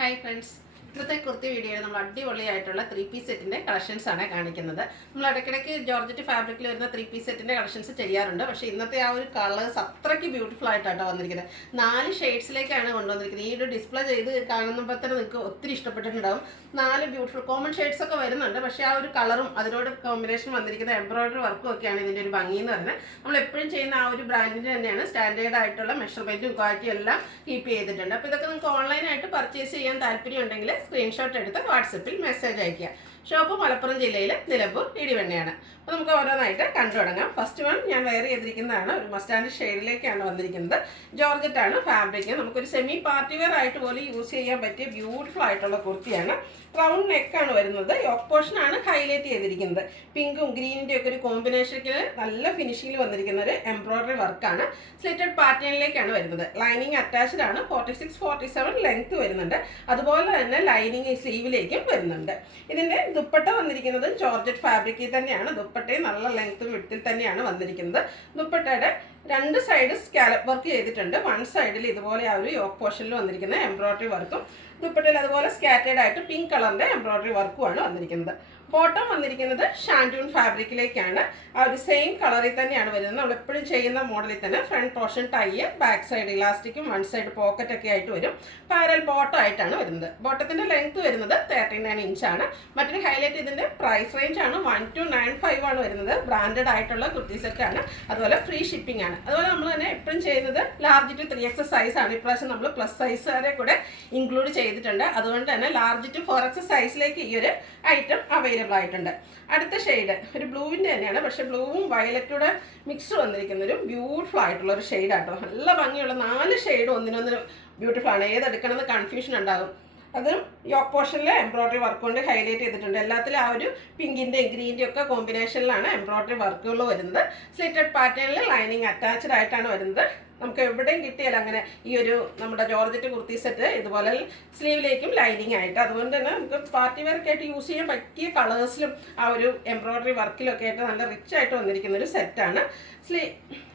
Hi friends. ഇന്നത്തെ കുർത്തി വീഡിയോയിൽ നമ്മൾ അടിപൊളിയായിട്ടുള്ള 3 പീസ് സെറ്റിന്റെ കളക്ഷൻസ് ആണ് കാണിക്കുന്നത്. നമ്മൾ ഇടയ്ക്കിടയ്ക്ക് ജോർജറ്റ് ഫാബ്രിക്കിൽ വരുന്ന 3 പീസ് സെറ്റിന്റെ കളക്ഷൻസ് ചെയ്യാറുണ്ട്. പക്ഷേ ഇന്നത്തെ ആ ഒരു കളേഴ്സ് അത്രയ്ക്ക് ബ്യൂട്ടിഫുൾ ആയിട്ടാണ് വന്നിരിക്കുന്നത്. 4 ഷെയ്ഡ്സിലേക്കാണ് കൊണ്ടുവന്നിരിക്കുന്നത്. ഈ ഒരു ഡിസ്പ്ലേ ചെയ്ത് കാണുമ്പോൾ തന്നെ നിങ്ങൾക്ക് ഒത്തിരി ഇഷ്ടപ്പെട്ടിട്ടുണ്ടാവും. 4 ബ്യൂട്ടിഫുൾ കോമൺ ഷെയ്ഡ്സ് ഒക്കെ വരുന്നുണ്ട്. പക്ഷേ ആ ഒരു കളറും അതിനോട് കോമ്പിനേഷൻ വന്നിരിക്കുന്ന എംബ്രോയിഡറി വർക്കും ഒക്കെയാണ് ഇതിൻ്റെ ഒരു ഭംഗി എന്ന് പറയുന്നത്. നമ്മൾ എപ്പോഴും ചെയ്യുന്ന ആ ഒരു ബ്രാൻഡിൻ്റെ തന്നെയാണ് സ്റ്റാൻഡേർഡ് ആയിട്ടുള്ള മെഷർമെൻറ്റും ക്വാളിറ്റിയും എല്ലാം കീപ്പ് ചെയ്തിട്ടുണ്ട്. അപ്പോൾ ഇതൊക്കെ നിങ്ങൾക്ക് ഓൺലൈനായിട്ട് പർച്ചേസ് ചെയ്യാൻ താല്പര്യമുണ്ടെങ്കിൽ സ്ക്രീൻഷോട്ട് എടുത്ത് വാട്സപ്പിൽ മെസ്സേജ് അയയ്ക്കുക. ഷോപ്പ് മലപ്പുറം ജില്ലയിലെ നിലമ്പൂർ ഇടിവണ്ണയാണ്. അപ്പോൾ നമുക്ക് ഓരോന്നായിട്ട് കണ്ടു തുടങ്ങാം. ഫസ്റ്റ് വൺ ഞാൻ വെയർ ചെയ്തിരിക്കുന്നതാണ്. ഒരു മസ്റ്റാൻഡ് ഷെയ്ഡിലേക്കാണ് വന്നിരിക്കുന്നത്. ജോർജറ്റാണ് ഫാബ്രിക്. നമുക്കൊരു സെമി പാർട്ടി വെയർ ആയിട്ട് പോലും യൂസ് ചെയ്യാൻ പറ്റിയ ബ്യൂട്ടിഫുൾ ആയിട്ടുള്ള കുർത്തിയാണ്. റൗണ്ട് നെക്കാണ് വരുന്നത്. യോക്ക് പോർഷനാണ് ഹൈലൈറ്റ് ചെയ്തിരിക്കുന്നത്. പിങ്കും ഗ്രീനിൻ്റെ ഒക്കെ ഒരു കോമ്പിനേഷനിൽ നല്ല ഫിനിഷിങ്ങിൽ വന്നിരിക്കുന്ന ഒരു എംബ്രോയിഡറി വർക്കാണ്. സ്ലിറ്റഡ് പാറ്റേണിലേക്കാണ് വരുന്നത്. ലൈനിങ് അറ്റാച്ച്ഡ് ആണ്. 46-47 ലെങ്ത് വരുന്നുണ്ട്. അതുപോലെ തന്നെ ലൈനിങ് സ്ലീവിലേക്കും വരുന്നുണ്ട്. ഇതിൻ്റെ ദുപ്പട്ട വന്നിരിക്കുന്നത് ജോർജറ്റ് ഫാബ്രിക്കിൽ തന്നെയാണ്. ദുപ്പട്ടയും നല്ല ലെങ്ത്തും വിഡ്ത്തിൽ തന്നെയാണ് വന്നിരിക്കുന്നത്. ദുപ്പട്ടയുടെ 2 സൈഡ് സ്കാലപ്പ് വർക്ക് ചെയ്തിട്ടുണ്ട്. 1 സൈഡിൽ ഇതുപോലെ ആ ഒരു യോക്ക് പോർഷനിൽ വന്നിരിക്കുന്ന എംബ്രോയിഡറി വർക്കും ദുപ്പട്ടയിൽ അതുപോലെ സ്കാറ്റേഡ് ആയിട്ട് പിങ്ക് കളറിൻ്റെ എംബ്രോയിഡറി വർക്കുമാണ് വന്നിരിക്കുന്നത്. ബോട്ടം വന്നിരിക്കുന്നത് ഷാൻഡൂൺ ഫാബ്രിക്കിലേക്കാണ്. ആ ഒരു സെയിം കളറിൽ തന്നെയാണ് വരുന്നത്. നമ്മളെപ്പോഴും ചെയ്യുന്ന മോഡലിൽ തന്നെ front portion tie, back side ഇലാസ്റ്റിക്കും 1 സൈഡ് പോക്കറ്റ് ഒക്കെ ആയിട്ട് വരും. പാരൽ ബോട്ടം ആയിട്ടാണ് വരുന്നത്. ബോട്ടത്തിൻ്റെ ലെങ്ത് വരുന്നത് 39 ഇഞ്ചാണ്. മറ്റൊരു ഹൈലൈറ്റ് ഇതിൻ്റെ പ്രൈസ് റേഞ്ച് ആണ് 1295 ആണ് വരുന്നത്. ബ്രാൻഡഡ് ആയിട്ടുള്ള കുർത്തി സെറ്റാണ്. അതുപോലെ ഫ്രീ ഷിപ്പിംഗ് ആണ്. അതുപോലെ നമ്മൾ തന്നെ എപ്പോഴും ചെയ്യുന്നത് ലാർജ് ടു 3X സൈസ് ആണ്. ഇപ്രാവശ്യം നമ്മൾ പ്ലസ് സൈസ് വരെ കൂടെ ഇൻക്ലൂഡ് ചെയ്തിട്ടുണ്ട്. അതുകൊണ്ട് തന്നെ ലാർജ് ടു 4X സൈസിലേക്ക് ഈ ഒരു ഐറ്റം അവൈലബിൾ ആയിട്ടുണ്ട്. അടുത്ത ഷെയ്ഡ് ഒരു ബ്ലൂവിൻ്റെ തന്നെയാണ്. പക്ഷേ ബ്ലൂവും വയലറ്റൂടെ മിക്സ് വന്നിരിക്കുന്ന ഒരു ബ്യൂട്ടിഫുൾ ആയിട്ടുള്ള ഒരു ഷെയ്ഡാട്ടോ. നല്ല ഭംഗിയുള്ള 4 ഷെയ്ഡ് ഒന്നിനൊന്ന് ബ്യൂട്ടിഫുൾ ആണ്. ഏതെടുക്കണമെന്ന് കൺഫ്യൂഷൻ ഉണ്ടാകും. അതും യോക്ക് പോർഷനിൽ എംബ്രോയിഡറി വർക്ക് കൊണ്ട് ഹൈലൈറ്റ് ചെയ്തിട്ടുണ്ട്. എല്ലാത്തിലും ആ ഒരു പിങ്കിൻ്റെ ഗ്രീൻ്റെ ഒക്കെ കോമ്പിനേഷനിലാണ് എംബ്രോയിഡറി വർക്കുകൾ വരുന്നത്. സ്ലിറ്റഡ് പാറ്റേണിൽ ലൈനിങ് അറ്റാച്ച്ഡ് ആയിട്ടാണ് വരുന്നത്. നമുക്ക് എവിടെയും കിട്ടിയാൽ അങ്ങനെ ഈ ഒരു നമ്മുടെ ജോർജറ്റ് കുർത്തി സെറ്റ് ഇതുപോലെ സ്ലീവിലേക്കും ലൈനിങ് ആയിട്ട്, അതുകൊണ്ട് തന്നെ നമുക്ക് പാർട്ടി വെയർക്ക് ആയിട്ട് യൂസ് ചെയ്യാൻ പറ്റിയ കളേഴ്സിലും ആ ഒരു എംബ്രോയിഡറി വർക്കിലൊക്കെ ആയിട്ട് നല്ല റിച്ച് ആയിട്ട് വന്നിരിക്കുന്ന ഒരു സെറ്റാണ്.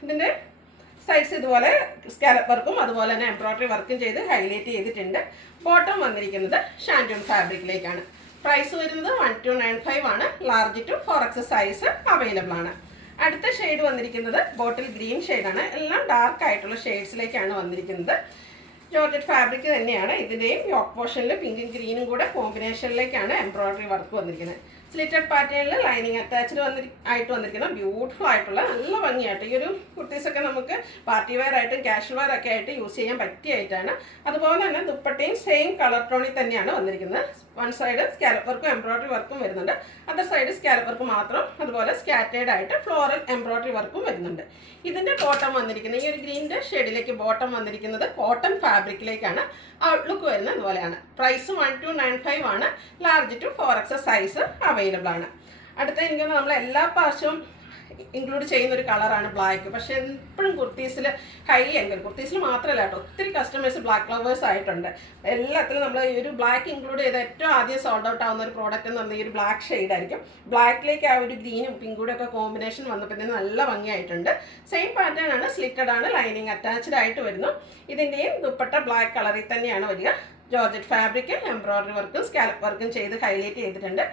ഇതിൻ്റെ സൈഡ്സ് ഇതുപോലെ സ്കാലപ്പ് വർക്കും അതുപോലെ തന്നെ എംബ്രോയിഡറി വർക്കും ചെയ്ത് ഹൈലൈറ്റ് ചെയ്തിട്ടുണ്ട്. ബോട്ടം വന്നിരിക്കുന്നത് ഷാൻഡൂൺ ഫാബ്രിക്കിലേക്കാണ്. പ്രൈസ് വരുന്നത് 1295 ആണ്. Large to 4X size available ആണ്. അടുത്ത ഷെയ്ഡ് വന്നിരിക്കുന്നത് ബോട്ടിൽ ഗ്രീൻ ഷെയ്ഡാണ്. എല്ലാം ഡാർക്ക് ആയിട്ടുള്ള ഷെയ്ഡ്സിലേക്കാണ് വന്നിരിക്കുന്നത്. ജോർജറ്റ് ഫാബ്രിക് തന്നെയാണ്. ഇതിൻ്റെയും യോക്ക് പോർഷനിൽ പിങ്കും ഗ്രീനും കൂടെ കോമ്പിനേഷനിലേക്കാണ് എംബ്രോയിഡറി വർക്ക് വന്നിരിക്കുന്നത്. സ്ലിറ്റഡ് പാറ്റേണിൽ ലൈനിങ് അറ്റാച്ച്ഡ് ആയിട്ട് വന്നിരിക്കുന്ന ബ്യൂട്ടിഫുൾ ആയിട്ടുള്ള നല്ല ഭംഗിയായിട്ട് ഈ ഒരു കുർത്തീസൊക്കെ നമുക്ക് പാർട്ടി വെയർ ആയിട്ടും കാഷ്വൽ വെയർ ഒക്കെ ആയിട്ട് യൂസ് ചെയ്യാൻ പറ്റിയായിട്ടാണ്. അതുപോലെ തന്നെ ദുപ്പട്ടയും സെയിം കളർ ടോണിൽ തന്നെയാണ് വന്നിരിക്കുന്നത്. 1 സൈഡ് സ്കാലപ്പ് വർക്കും എംബ്രോയിഡറി വർക്കും വരുന്നുണ്ട്. അതർ സൈഡ് സ്കാലപ്പ് വർക്ക് മാത്രം. അതുപോലെ സ്കാറ്റേഡ് ആയിട്ട് ഫ്ലോറൽ എംബ്രോയിഡറി വർക്കും വരുന്നുണ്ട്. ഇതിൻ്റെ ബോട്ടം വന്നിരിക്കുന്നത് ഈ ഒരു ഗ്രീൻ്റെ ഷെയ്ഡിലേക്ക് ബോട്ടം വന്നിരിക്കുന്നത് കോട്ടൺ ഫാബ്രിക്കിലേക്കാണ്. ഔട്ട്ലുക്ക് വരുന്നത് അതുപോലെയാണ്. പ്രൈസ് 1295 ആണ്. Large to 4X size available ആണ്. അടുത്ത എനിക്ക് നമ്മൾ എല്ലാ പ്രാവശ്യവും ഇൻക്ലൂഡ് ചെയ്യുന്ന ഒരു കളറാണ് ബ്ലാക്ക്. പക്ഷേ എപ്പോഴും കുർത്തീസിൽ ഹൈ എൻഡ് കുർത്തീസിൽ മാത്രമല്ല കേട്ടോ, ഒത്തിരി കസ്റ്റമേഴ്സ് ബ്ലാക്ക് ലവേഴ്സ് ആയിട്ടുണ്ട്. എല്ലാത്തിലും നമ്മൾ ഈ ഒരു ബ്ലാക്ക് ഇൻക്ലൂഡ് ചെയ്ത് ഏറ്റവും ആദ്യം സോൾഡ് ഔട്ട് ആവുന്ന ഒരു പ്രോഡക്റ്റ് എന്ന് പറഞ്ഞാൽ ഈ ഒരു ബ്ലാക്ക് ഷെയ്ഡായിരിക്കും. ബ്ലാക്കിലേക്ക് ആ ഒരു ഗ്രീനും പിങ്കൂടെ ഒക്കെ കോമ്പിനേഷൻ വന്നപ്പോൾ തന്നെ നല്ല ഭംഗിയായിട്ടുണ്ട്. സെയിം പാറ്റേൺ ആണ്. സ്ലിറ്റഡ് ആണ്. ലൈനിങ് അറ്റാച്ച്ഡ് ആയിട്ട് വരുന്നു. ഇതിൻ്റെയും ദുപ്പട്ട ബ്ലാക്ക് കളറിൽ തന്നെയാണ് വരിക. ജോർജറ്റ് ഫാബ്രിക് എംബ്രോയിഡറി വർക്കും സ്കാലപ്പ് വർക്കും ചെയ്ത് ഹൈലൈറ്റ് ചെയ്തിട്ടുണ്ട്.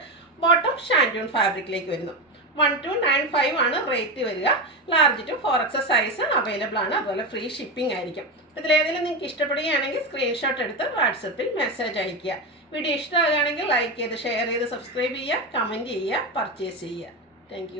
ബോട്ടം ഷാൻഡൂൺ ഫാബ്രിക്കിലേക്ക് വരുന്നു. 1295 ആണ് റേറ്റ് വരിക. Large to 4X size available ആണ്. അതുപോലെ ഫ്രീ ഷിപ്പിംഗ് ആയിരിക്കും. ഇതിലേതെങ്കിലും നിങ്ങൾക്ക് ഇഷ്ടപ്പെടുകയാണെങ്കിൽ സ്ക്രീൻഷോട്ട് എടുത്ത് വാട്സപ്പിൽ മെസ്സേജ് അയയ്ക്കുക. വീഡിയോ ഇഷ്ടമാകുകയാണെങ്കിൽ ലൈക്ക് ചെയ്ത് ഷെയർ ചെയ്ത് സബ്സ്ക്രൈബ് ചെയ്യുക, കമൻറ്റ് ചെയ്യുക, പർച്ചേസ് ചെയ്യുക. താങ്ക്